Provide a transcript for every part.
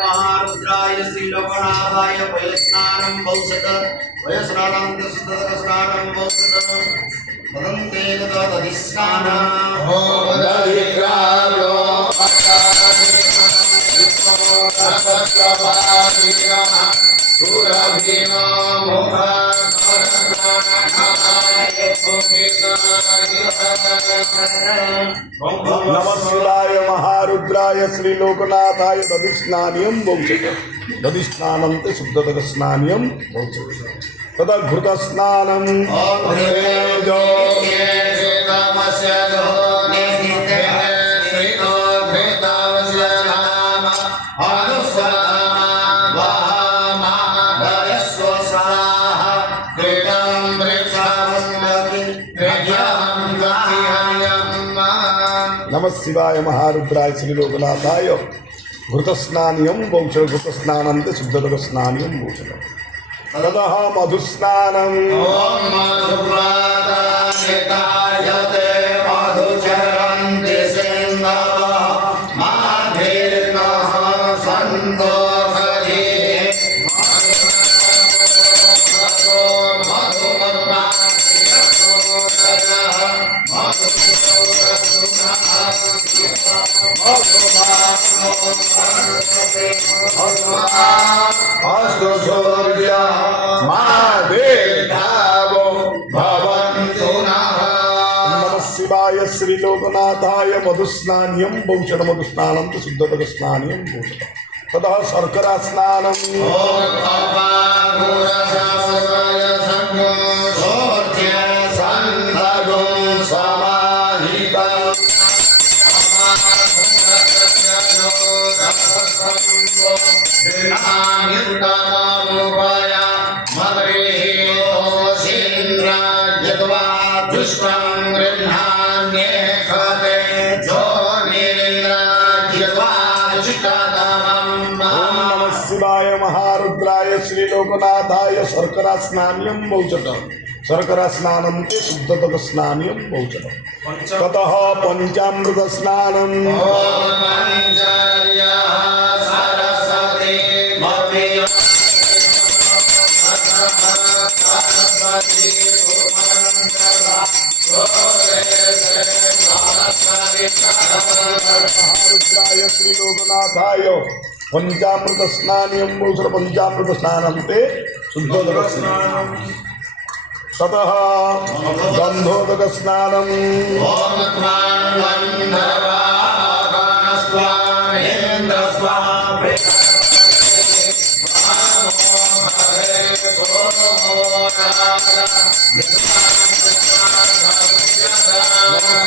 महारुद्राय श्रीलोकनाथाय वयस्नानं भौषट वयस्नानं स्नानं भौषट वदन्ते तदधिष्ठानं ओमदधिक्रालो सुरभीमा मोहा नमः शिवाय महारुद्राय श्रीलोकनाथाय दधिस्नानियं भौषट दधिस्नानन्ते शुद्धदगस्नानियं भौषट तदा घृतस्नानं नमः शिवाय महारुद्राय श्रीलोकनाथाय घृतस्नानियं भौषट घृतस्नानन्ते शुद्धदगस्नानियं भौषट ततः मधुस्नानं ओम मधुव्रतायते मधुचरन्ति सिन्धवः माधीर्नः सन्तोषधि अस्तु सूर्य माधेधावो भवन्तु नः। नमः शिवाय श्रीलोकनाथाय मधुस्नानियं भौषट मधुस्नानं शुद्धदगस्नानियं भौषट ततः शर्करा स्नानं शिवाय महारुद्राय श्रीलोकनाथाय शर्करा स्नानियं भौषट शर्करा स्नानन्ते शुद्धदगस्नानियं भौषट ततः पंचामृत स्नानं महारुद्राय श्रीलोकनाथाय पंचामृत स्नानियं भौषट पंचामृत स्नानन्ते शुद्धदगस्नानं ततः गन्धोदक स्नानं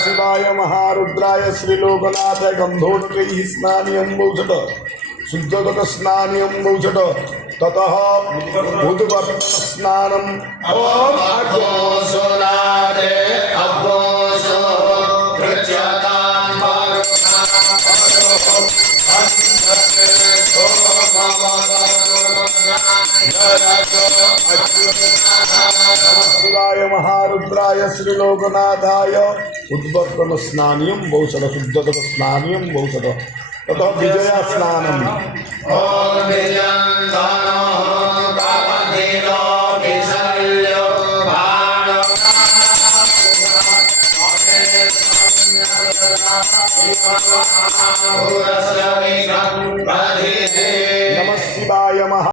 शिवाय महारुद्राय श्रीलोकनाथाय गन्धोदकैः स्नानियं भौषट शुद्धोदक स्नानियं भौषट ततः उद्वर्तन स्नानं ओम शिवाय महारुद्राय श्रीलोकनाथाय उद्वर्तन स्नानियं भौषट शुद्धोदक स्नानियं भौषट ततः विजया स्नानं नमः शिवाय महा